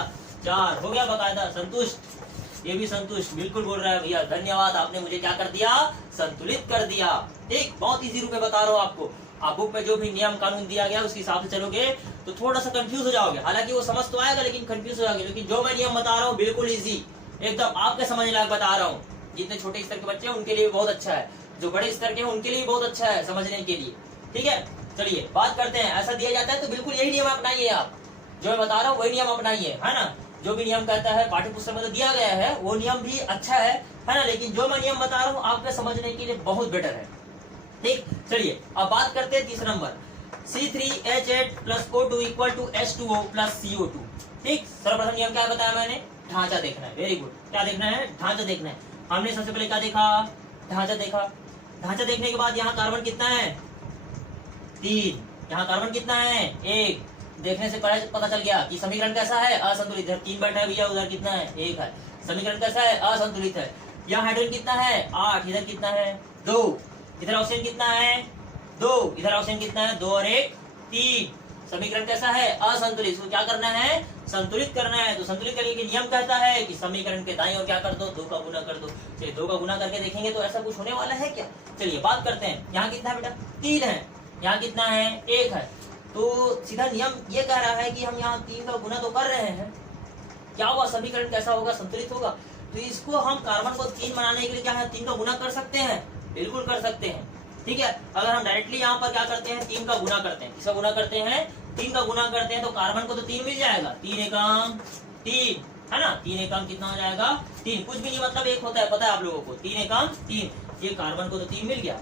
4 हो गया, बकायदा संतुष्ट। ये भी संतुष्ट, बिल्कुल बोल रहा है भैया धन्यवाद, आपने मुझे क्या कर दिया? संतुलित कर दिया। ठीक, बहुत इजी रूप में बता रहा हूँ आपको। आप बुक में जो भी नियम कानून दिया गया उसके हिसाब से चलोगे तो थोड़ा सा कंफ्यूज हो जाओगे। हालांकि वो समझ तो आएगा लेकिन कंफ्यूज हो जाओगे। लेकिन जो मैं नियम बता रहा हूँ बिल्कुल इजी, एकदम आपके समझ लायक बता रहा हूँ। जितने छोटे स्तर के बच्चे हैं उनके लिए बहुत अच्छा है, जो बड़े स्तर के हैं उनके लिए बहुत अच्छा है समझने के लिए। ठीक है, चलिए बात करते हैं। ऐसा दिया जाता है तो बिल्कुल यही नियम अपनाइए। आप जो मैं बता रहा हूँ वही नियम अपनाइए, है ना। जो भी नियम कहता है पाठ्य पुस्तक में तो दिया गया है, वो नियम भी अच्छा है ना, लेकिन जो मैं नियम बता रहा हूँ आपके समझने के लिए बहुत बेटर है। ठीक, चलिए अब बात करते हैं तीसरा number, C3H8 + O2 = H2O + CO2। ठीक, सर्वप्रथम नियम क्या बताया मैंने? ढांचा देखना है। वेरी गुड, क्या देखना है? ढांचा देखना है। हमने सबसे पहले क्या देखा? ढांचा देखा। ढांचा देखने के बाद यहाँ कार्बन कितना है? 3। यहाँ कार्बन कितना है? 1। देखने से पता चल गया कि समीकरण कैसा है? असंतुलित। इधर 3 बैठा है भैया, उधर कितना है? 1 है। समीकरण कैसा है? असंतुलित है। यहाँ हाइड्रोजन कितना है? 8। इधर कितना है? 2। इधर ऑक्सीजन कितना है? 2। इधर ऑक्सीजन कितना है? 2 और 1 3। समीकरण कैसा है? असंतुलित। इसको क्या करना है? संतुलित करना है। तो संतुलित करने के नियम कहता है कि समीकरण के दाईं ओर क्या कर दो? 2 का गुना कर दो। चलिए 2 का गुना करके देखेंगे तो ऐसा कुछ होने वाला है क्या? चलिए बात करते हैं। यहाँ कितना है बेटा? 3 है। यहाँ कितना है? 1 है। तो सीधा नियम ये कह रहा है कि हम यहाँ 3 का गुना तो कर रहे हैं, क्या हुआ? समीकरण कैसा होगा? संतुलित होगा। तो इसको हम कार्बन को 3 बनाने के लिए क्या है? 3 का गुना कर सकते हैं, बिल्कुल कर सकते हैं। ठीक है, अगर हम डायरेक्टली यहाँ पर क्या करते हैं? 3 का गुना करते हैं। किसका गुना करते हैं? 3 का गुना करते हैं तो कार्बन को तो 3 मिल जाएगा। 3 एकम 3 है ना, 3 एकम कितना हो जाएगा? 3। कुछ भी नहीं, मतलब 1 होता है, पता है आप लोगों को। 3 एकम 3, ये कार्बन को तो 3 मिल गया।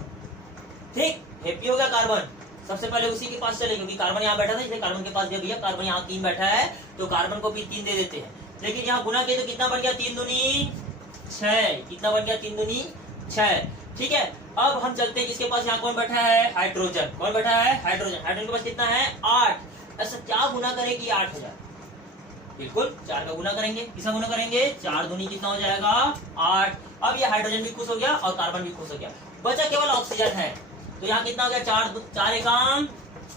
ठीक, हैप्पी हो गया कार्बन। सबसे पहले उसी के पास चले, क्योंकि कार्बन यहाँ बैठा था, इसलिए कार्बन के पास दिया भैया। कार्बन यहाँ 3 बैठा है तो कार्बन को भी 3 दे देते हैं। लेकिन यहाँ गुना किए तो कितना बन गया? 3 दूनी 6। कितना बन गया? 3 दूनी 6। ठीक है, अब हम चलते हैं किसके पास? यहाँ कौन बैठा है? हाइड्रोजन। कौन बैठा है? हाइड्रोजन। हाइड्रोजन के पास कितना है? 8। ऐसा क्या गुना करे कि 8 हो जाए? बिल्कुल 4 का गुना करेंगे। किसका गुना करेंगे? 4 दूनी कितना हो जाएगा? 8। अब ये हाइड्रोजन भी खुश हो गया और कार्बन भी खुश हो गया, बचा केवल ऑक्सीजन है। तो यहाँ कितना हो गया? 4 एकम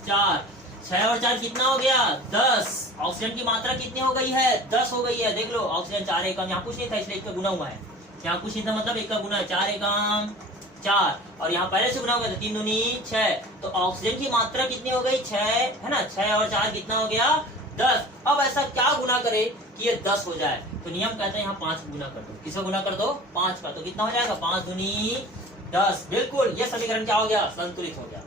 4। 6 और 4 कितना हो गया? 10। ऑक्सीजन की मात्रा कितनी हो गई है? 10 हो गई है। देख लो, ऑक्सीजन 4 एकम, यहाँ कुछ नहीं था इसलिए 1 का गुना हुआ है। यहाँ कुछ नहीं था मतलब 1 का गुना है। 4 एकम 4 और यहाँ पहले से गुना हो गया था 3 दूनी 6। तो ऑक्सीजन की मात्रा कितनी हो गई? 6 है ना। 6 और 4 कितना हो गया? 10। अब ऐसा क्या गुना करे कि ये 10 हो जाए? तो नियम कहता है यहाँ 5 गुना कर दो। किसका गुना कर दो? 5 का। तो कितना हो जाएगा? 5 दूनी 10। बिल्कुल, ये समीकरण क्या हो गया? संतुलित हो गया।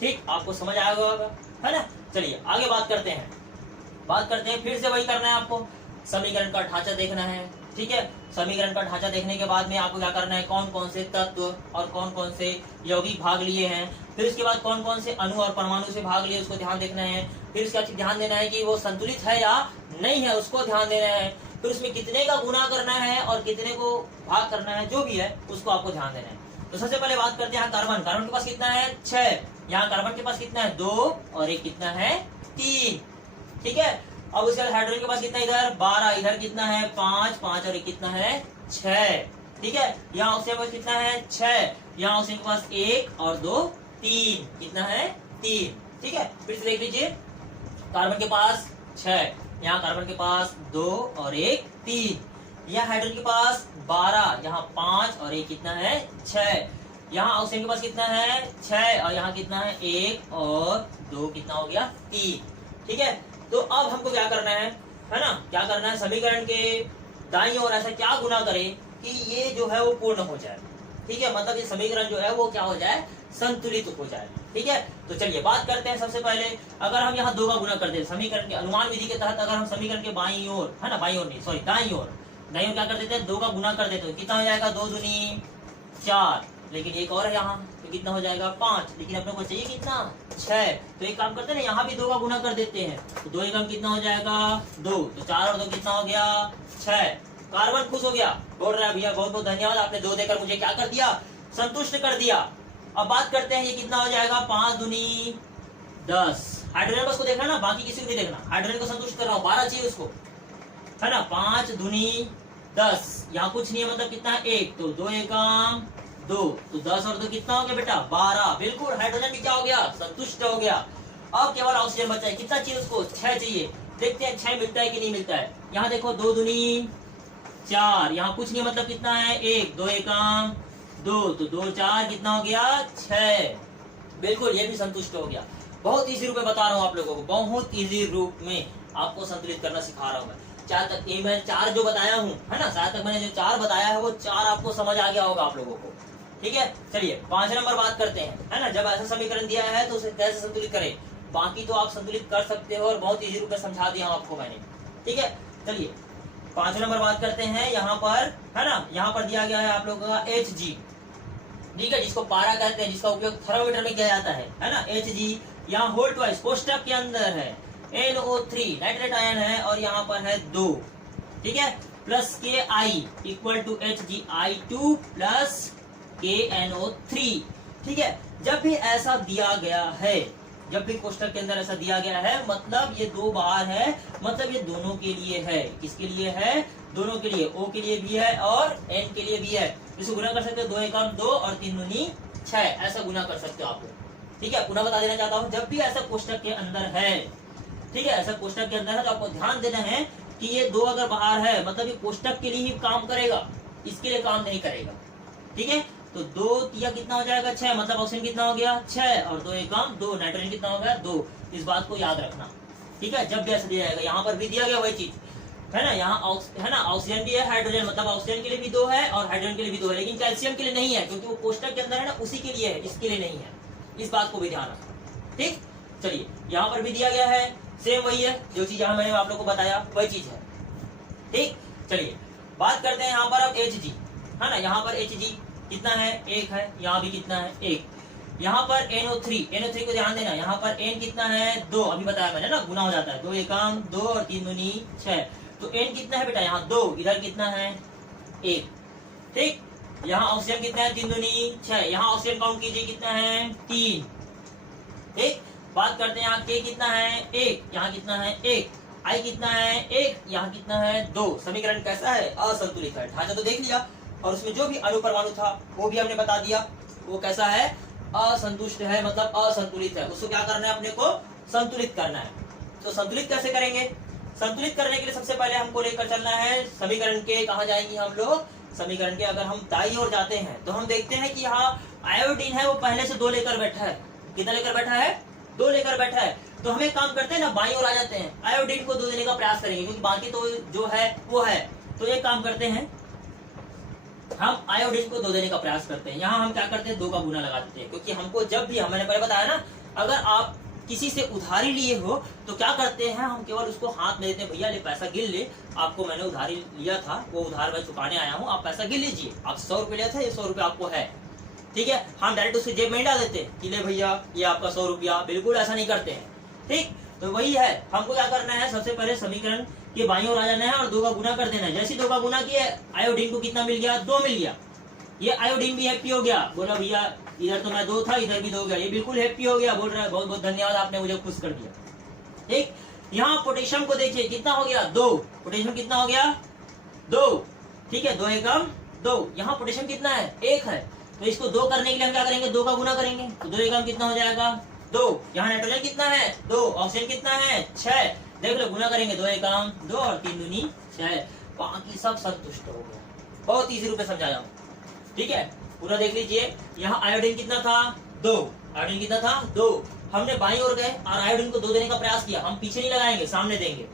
ठीक, आपको समझ आया होगा, है ना। चलिए आगे बात करते हैं। फिर से वही करना है आपको, समीकरण का ढांचा देखना है। ठीक है, समीकरण का ढांचा देखने के बाद में आपको क्या करना है? कौन कौन से तत्व और कौन कौन से यौगिक भाग लिए हैं, फिर उसके बाद कौन कौन से अणु और परमाणु से भाग लिए, उसको ध्यान देखना है। फिर उसके बाद ध्यान देना है कि वो संतुलित है या नहीं है, उसको ध्यान देना है। फिर उसमें कितने का गुना करना है और कितने को भाग करना है, जो भी है उसको आपको ध्यान देना है। तो सबसे पहले बात करते हैं कार्बन। कार्बन के पास कितना है? 6। यहाँ कार्बन के पास कितना है? 2 और 1 कितना है? 3। ठीक है, अब उसके बाद हाइड्रोजन के पास कितना इधर 12, इधर कितना है 5, 5 और एक कितना है 6, ठीक है। यहाँ ऑक्सीजन के पास कितना है 6, यहाँ ऑक्सीजन के पास 1 और 2 3, कितना है 3, ठीक है। फिर से देख लीजिए, कार्बन के पास 6, यहाँ कार्बन के पास 2 और 1 3, यहाँ हाइड्रोजन के पास 12, यहाँ 5 और एक कितना है 6, यहाँ ऑक्सीजन के पास कितना है 6 और यहाँ कितना है 1 और 2 कितना हो गया 3, ठीक है। तो अब हमको क्या करना है ना, क्या करना है, समीकरण के दाईं ओर ऐसा क्या गुना करें कि ये जो है वो पूर्ण हो जाए, ठीक है। मतलब ये समीकरण जो है वो क्या हो जाए, संतुलित हो जाए, ठीक है। तो चलिए बात करते हैं। सबसे पहले अगर हम यहाँ 2 का गुना कर दें समीकरण के अनुमान विधि के तहत, अगर हम समीकरण के बाईं ओर है ना, बाईं ओर नहीं सॉरी दाईं ओर क्या कर देते हैं 2 का गुना कर देते हैं, कितना हो जाएगा 2 दूनी 4, लेकिन एक और है यहाँ तो कितना हो जाएगा 5, लेकिन अपने को चाहिए कितना 6, तो एक काम करते हैं ना, यहाँ भी 2 का गुना कर देते हैं, तो 2 एकम कितना हो जाएगा 2, तो 4 और 2 कितना हो गया 6। कार्बन खुश हो गया, बोल रहा है भैया बहुत बहुत धन्यवाद, आपने 2 देकर मुझे क्या कर दिया, संतुष्ट कर दिया। अब बात करते हैं ये कितना हो जाएगा 5 दूनी 10। हाइड्रोजन बस को देखना ना, बाकी किसी को नहीं देखना, हाइड्रोजन को संतुष्ट कर रहा हूँ, 12 चाहिए उसको, है ना। 5 दूनी 10, यहाँ कुछ नहीं है मतलब कितना 1, तो 2 एकम 2, तो 10 और 2 कितना हो गया बेटा 12, बिल्कुल हाइड्रोजन भी क्या हो गया संतुष्ट हो गया। अब केवल ऑक्सीजन बचा है, कितना चाहिए उसको 6 चाहिए, देखते हैं 6 मिलता है कि नहीं मिलता है। यहाँ देखो 2 दूनी 4, यहाँ कुछ नहीं मतलब कितना है 1, 2 एकम 2, तो 2 4 कितना हो गया 6, बिल्कुल ये भी संतुष्ट हो गया। बहुत इजी रूप में बता रहा हूँ आप लोगों को, बहुत इजी रूप में आपको संतुलित करना सिखा रहा हूँ मैं। चार तक ये मैं 4 जो बताया हूँ है ना, 7 तक मैंने जो 4 बताया है वो 4 आपको समझ आ गया होगा आप लोगों को, ठीक है। चलिए 5 नंबर बात करते हैं, है ना। जब ऐसा समीकरण दिया है तो उसे कैसे संतुलित करें, बाकी तो आप संतुलित कर सकते हो और बहुत इजी रूप में समझा दिया हूँ आपको मैंने, ठीक है। चलिए 5 नंबर बात करते हैं। यहाँ पर है ना, यहाँ पर दिया गया है आप लोगों का Hg, ठीक है, जिसको पारा कहते हैं, जिसका उपयोग थर्मोमीटर में किया जाता है ना। Hg यहाँ होल ट्वाइस कोष्टक के अंदर है, NO3 नाइट्रेट आयन है और यहाँ पर है 2, ठीक है, plus Ki equal to HgI2 plus KNO3, ठीक है। जब भी ऐसा दिया गया है, जब भी कोष्टक के अंदर ऐसा दिया गया है, मतलब ये 2 बाहर है, मतलब ये दोनों के लिए है। किसके लिए है, दोनों के लिए, O के लिए भी है और N के लिए भी है। इसको गुना कर सकते हो, 2 एकम 2 और 3 दूनी 6, ऐसा गुना कर सकते हो आप लोग, ठीक है। पुनः बता देना चाहता हूँ, जब भी ऐसा कोष्टक के अंदर है, ठीक है, ऐसा कोष्टक के अंदर है, तो आपको ध्यान देना है कि ये 2 अगर बाहर है मतलब ये कोष्टक के लिए ही काम करेगा, इसके लिए काम नहीं करेगा, ठीक है। तो 2 तिया कितना हो जाएगा 6, मतलब ऑक्सीजन कितना हो गया 6 और 2 एकम 2, नाइट्रोजन कितना हो गया 2। इस बात को याद रखना, ठीक है। जब भी ऐसा दिया जाएगा, यहाँ पर भी दिया गया वही चीज है ना, यहाँ है ना, ऑक्सीजन भी है, हाइड्रोजन मतलब ऑक्सीजन के लिए भी 2 है और हाइड्रोजन के लिए भी 2 है, लेकिन कैल्शियम के लिए नहीं है, क्योंकि वो कोष्टक के अंदर है ना, उसी के लिए है, इसके लिए नहीं है। इस बात को भी ध्यान रखना, ठीक। चलिए यहाँ पर भी दिया गया है, सेम वही है जो चीज यहाँ मैंने आप लोग को बताया वही चीज है, ठीक। चलिए बात करते हैं यहाँ पर अब Hg, है ना। यहाँ पर Hg कितना है 1 है, यहाँ भी कितना है 1। यहाँ पर NO3 को ध्यान देना, यहाँ पर N कितना है 2, अभी बताया मैंने ना, गुना हो जाता है, 2 एकम 2 और 3 दूनी 6, तो N कितना है बेटा यहाँ 2, इधर कितना है 1, ठीक। यहाँ ऑक्सीजन कितना है 3 दूनी 6, यहाँ ऑक्सीजन काउंट कीजिए कितना है 3, ठीक। बात करते हैं यहाँ K कितना है 1, यहाँ कितना है 1, I कितना है 1, यहाँ कितना है 2। समीकरण कैसा है, असंतुलित है। ढांचा तो देख लिया और उसमें जो भी अणु परमाणु था वो भी हमने बता दिया, वो कैसा है, असंतुष्ट है, मतलब असंतुलित है। उसको क्या करना है, अपने को संतुलित करना है। तो संतुलित कैसे करेंगे, संतुलित करने के लिए सबसे पहले हमको लेकर चलना है समीकरण के, कहाँ जाएंगे हम लोग, समीकरण के अगर हम दाईं ओर जाते हैं तो हम देखते हैं कि यहाँ आयोडीन है वो पहले से 2 लेकर बैठा है, कितना लेकर बैठा है 2 लेकर बैठा है। तो हम एक काम करते हैं ना, बाईं ओर आ जाते हैं, आयोडीन को 2 देने का प्रयास करेंगे, क्योंकि बाकी तो जो है वो है। तो एक काम करते हैं, हम आयोडीन को 2 देने का प्रयास करते हैं। यहाँ हम क्या करते हैं 2 का गुना लगा देते हैं, क्योंकि हमको जब भी, मैंने पहले बताया ना, अगर आप किसी से उधारी लिए हो तो क्या करते हैं, हम केवल उसको हाथ में देते हैं, भैया ले पैसा गिन ले, आपको मैंने उधारी लिया था, वो उधार मैं चुकाने आया हूँ, आप पैसा गिन लीजिए, आप 100 रुपये लिया था, ये 100 रुपये आपको है, ठीक है। हम डायरेक्ट उसके जेब में ही डाल देते हैं कि ले भैया ये आपका 100 रुपया, बिल्कुल ऐसा नहीं करते हैं, ठीक। तो वही है, हमको क्या करना है, सबसे पहले समीकरण के बाईं ओर आ जाना है और 2 का गुना कर देना है। जैसे 2 का गुना किया, आयोडीन को कितना मिल गया 2 मिल गया, ये आयोडीन भी हैप्पी हो गया, बोला भैया इधर तो मैं 2 था, इधर भी 2 हो गया, ये बिल्कुल हैप्पी हो गया, बोल रहा है बहुत बहुत धन्यवाद, आपने मुझे खुश कर दिया, ठीक। यहाँ पोटेशियम को देखिए कितना हो गया 2, पोटेशियम कितना हो गया 2, ठीक है 2 एकम 2। यहाँ पोटेशियम कितना है 1 है, तो इसको 2 करने के लिए हम क्या करेंगे 2 का गुना करेंगे, तो 2 एकम कितना हो जाएगा 2। यहाँ नाइट्रोजन कितना है 2, ऑक्सीजन कितना है 6, देख लो गुना करेंगे 2 एकम 2 और 3 दूनी 6, बाकी सब संतुष्ट हो गया। बहुत इजी रूप में समझाया हूँ, ठीक है पूरा देख लीजिए। यहाँ आयोडीन कितना था 2, आयोडीन कितना था 2, हमने बाईं ओर गए और आयोडीन को 2 देने का प्रयास किया, हम पीछे नहीं लगाएंगे सामने देंगे।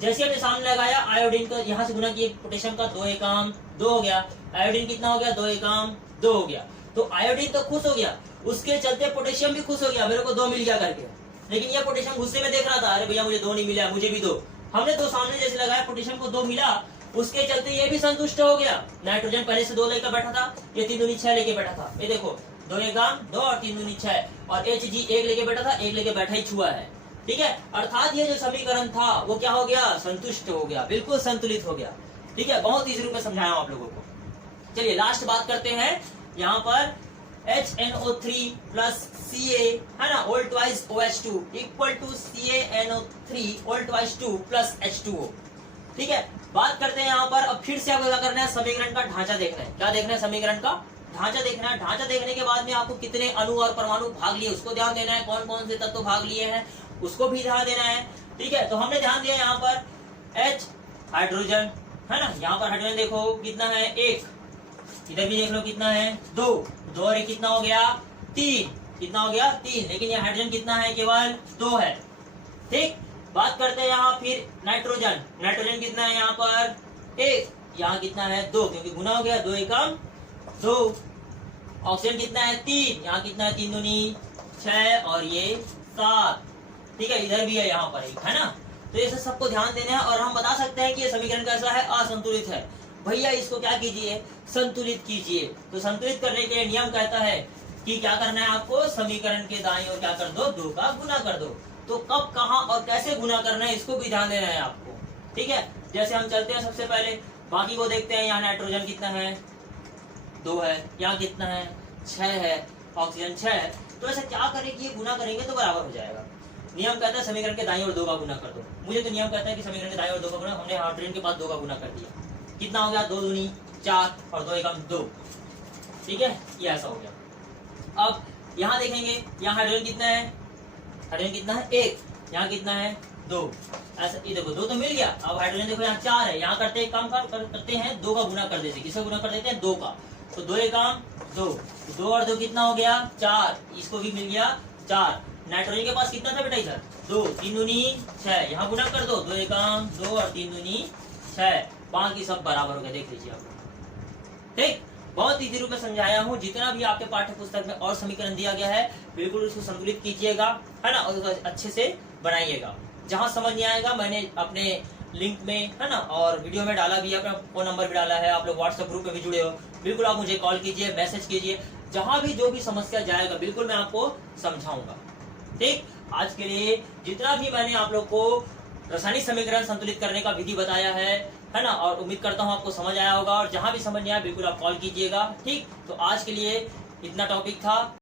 जैसे हमने सामने लगाया आयोडीन को यहाँ से गुना किए पोटेशियम का 2 एकम 2 हो गया, आयोडीन कितना हो गया 2 एकम 2 हो गया, तो आयोडीन तो खुश हो गया, उसके चलते पोटेशियम भी खुश हो गया, मेरे को 2 मिल गया करके। लेकिन यह पोटेशियम गुस्से में देख रहा था, अरे भैया मुझे 2 नहीं मिला, मुझे भी 2। हमने 2 सामने जैसे लगाया पोटेशियम को 2 मिला, उसके चलते ये भी संतुष्ट हो गया। नाइट्रोजन पहले से 2 लेकर बैठा था, ये 3 दूनी 6 लेके बैठा था, ये देखो 2 एकम 2 और 3 दूनी 6, और Hg 1 लेके बैठा था, 1 लेके बैठा ही छुआ है, ठीक है। अर्थात ये जो समीकरण था वो क्या हो गया संतुष्ट हो गया, बिल्कुल संतुलित हो गया, ठीक है। बहुत इजी रूप में समझाया हूं आप लोगों को। चलिए लास्ट बात करते हैं, यहाँ पर HNO3 प्लस Ca है ना whole twice OH2 equal to CaNO3 whole twice 2 plus H2O, ठीक है। बात करते हैं यहाँ पर, अब फिर से आपको क्या करना है समीकरण का ढांचा देखना है। क्या देखना है समीकरण का ढांचा देखना है। ढांचा देखने के बाद में आपको कितने अणु और परमाणु भाग लिए उसको ध्यान देना है, कौन कौन से तत्व भाग लिए हैं उसको भी ध्यान देना है, ठीक है। तो हमने ध्यान दिया यहाँ पर H हाइड्रोजन है ना, यहाँ पर हाइड्रोजन देखो कितना है 1, इधर भी देख लो कितना है 2, 2 और 1 कितना हो गया 3, कितना हो गया 3, लेकिन यहाँ हाइड्रोजन कितना है केवल 2 है, ठीक। बात करते हैं यहाँ फिर नाइट्रोजन, नाइट्रोजन कितना है यहाँ पर 1, यहाँ कितना है 2 क्योंकि गुना हो गया 2 एकम 2। ऑक्सीजन कितना है 3, यहाँ कितना है 3 दूनी 6 और ये 7, ठीक है। इधर भी है यहाँ पर 1 है ना, तो ये सबको ध्यान देना है। और हम बता सकते हैं कि ये समीकरण कैसा है असंतुलित है, भैया इसको क्या कीजिए संतुलित कीजिए। तो संतुलित करने के लिए नियम कहता है कि क्या करना है आपको समीकरण के दाईं ओर क्या कर दो 2 का गुना कर दो। तो कब कहाँ और कैसे गुना करना है इसको भी ध्यान देना है आपको, ठीक है। जैसे हम चलते हैं सबसे पहले बाकी को देखते हैं। यहाँ नाइट्रोजन कितना है 2 है, यहाँ कितना है 6 है, ऑक्सीजन 6 है। तो ऐसा क्या करें कि ये गुना करेंगे तो बराबर हो जाएगा। नियम कहता है समीकरण के दाईं ओर 2 का गुना कर दो। मुझे तो नियम कहता है कि समीकरण के दाईं ओर 2 का गुना, हमने हाइड्रोजन के पास 2 का गुना कर दिया, कितना हो गया 2 दूनी 4 और 2 एकम 2, ठीक है ये ऐसा हो गया। अब यहाँ देखेंगे यहाँ हाइड्रोजन कितना है, हाइड्रोजन कितना है 1, यहाँ कितना है 2, ऐसा ये देखो 2 तो मिल गया। अब हाइड्रोजन देखो यहाँ 4 है, यहाँ करते काम करते हैं 2 का गुना कर देते, किसका गुना कर देते हैं 2 का, तो 2 एकम 2, 2 और 2 कितना हो गया 4, इसको भी मिल गया 4। नाइट्रोजन के पास कितना था बेटा इधर 2, 3 दूनी 6, यहाँ गुना कर दो 2 एकम 2 और 3 दूनी 6, बाकी सब बराबर हो गए। देख लीजिए आप, ठीक। बहुत इजी रूप में समझाया हूँ। जितना भी आपके पाठ्य पुस्तक में और समीकरण दिया गया है बिल्कुल उसको संतुलित कीजिएगा है ना, और उसको अच्छे से बनाइएगा। जहां समझ नहीं आएगा मैंने अपने लिंक में है ना और वीडियो में डाला भी है, अपना फोन नंबर भी डाला है, आप लोग व्हाट्सएप ग्रुप में भी जुड़े हो, बिल्कुल आप मुझे कॉल कीजिए मैसेज कीजिए, जहां भी जो भी समस्या जाएगा बिल्कुल मैं आपको समझाऊंगा, ठीक। आज के लिए जितना भी मैंने आप लोग को रासायनिक समीकरण संतुलित करने का विधि बताया है ना, और उम्मीद करता हूँ आपको समझ आया होगा। और जहां भी समझ नहीं आया बिल्कुल आप कॉल कीजिएगा, ठीक। तो आज के लिए इतना टॉपिक था।